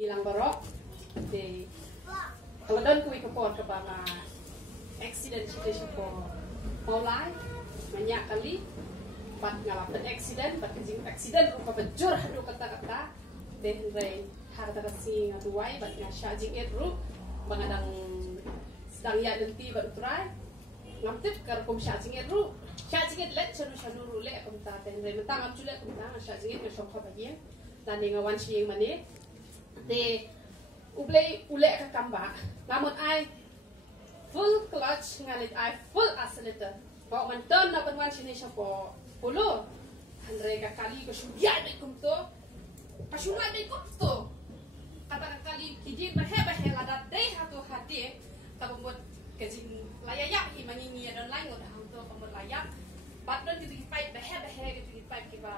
Ilang barok de kalau dan kui kepot ke bama accident situation po maulai banyak kali bat ngalamin accident bat kejing accident rupa bejur hadu kata-kata de hendrai harta kasih ngaduai bat ngasya jing etru bangadang sedang ya nanti bat utrai ngamtip kar kum syajing etru syajing let chanu rule kum ta de hendrai mentang amjule kum ta syajing et ngasok bagian dan ngawan siyeng mane de ule ke kamba namun ai full clutch ngalit ai full accelerator kau mantan na penwan sini siapa polo andre ka kali ko suya de kumto pasuna de kumto kata kali kiji bahe lada de hatu hati tabut kejing layak hi manini dan lain ngod hanto pemut layak patron gitu pipe bahe gitu pipe kiba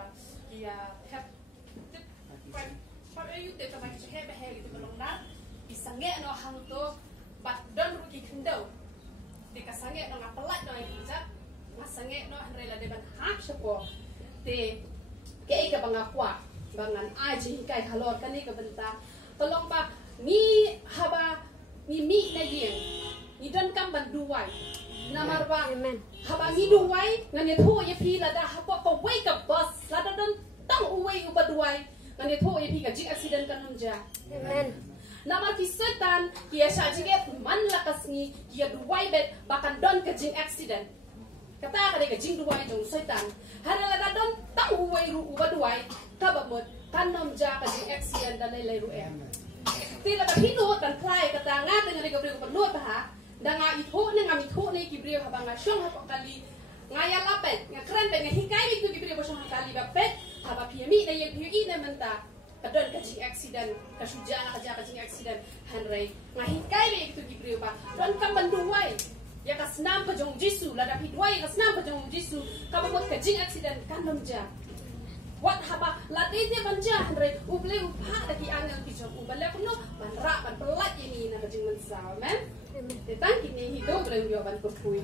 dia have Pak ayu kita bagi sehe gitu melonggar isange no hanto bat don ruki kendau dikasange no ngapelat no ijak ngasange no handrela deban hak sepo te ke ka bangakwa bangan aji kai halor kani ka benta tolong pa ni haba ni mi na yen ni don kam ban duwai namar ba haba ni duwai ngane tho ye pi la da haba ko wake up bus la da don tang uwai ubaduai ngane tho ye pi ka jik accident kan hunja amen nama kisutan kia syajiget man lakas ni kia duwai bet bahkan don ke jing accident kata kade ke jing duwai jong setan harala don tang uwai ru ubaduai kabamut kanom ja ke jing accident dan lelai ru tila ka hinu dan play kata ngat dengan rego rego penut ha danga itho ne ngam itho ne kibrio habanga syong ha kali ngaya lapet ngakren be ngahikai itu kibrio bo syong kali bapet haba piami na yang piu ne menta kadon kajing accident kasujana kaja kajing accident hanrei ngahikai be itu kibrio ba don kam banduai ya kasnam ka jong jisu lada pidwai kasnam ka jong jisu kabot kajing accident kanom ja wat haba latih banja hanrei uble upha lagi angel kijong ubale kuno banra ban pelat ini na kajing mensal men tetang kini hidup belum jawaban berpui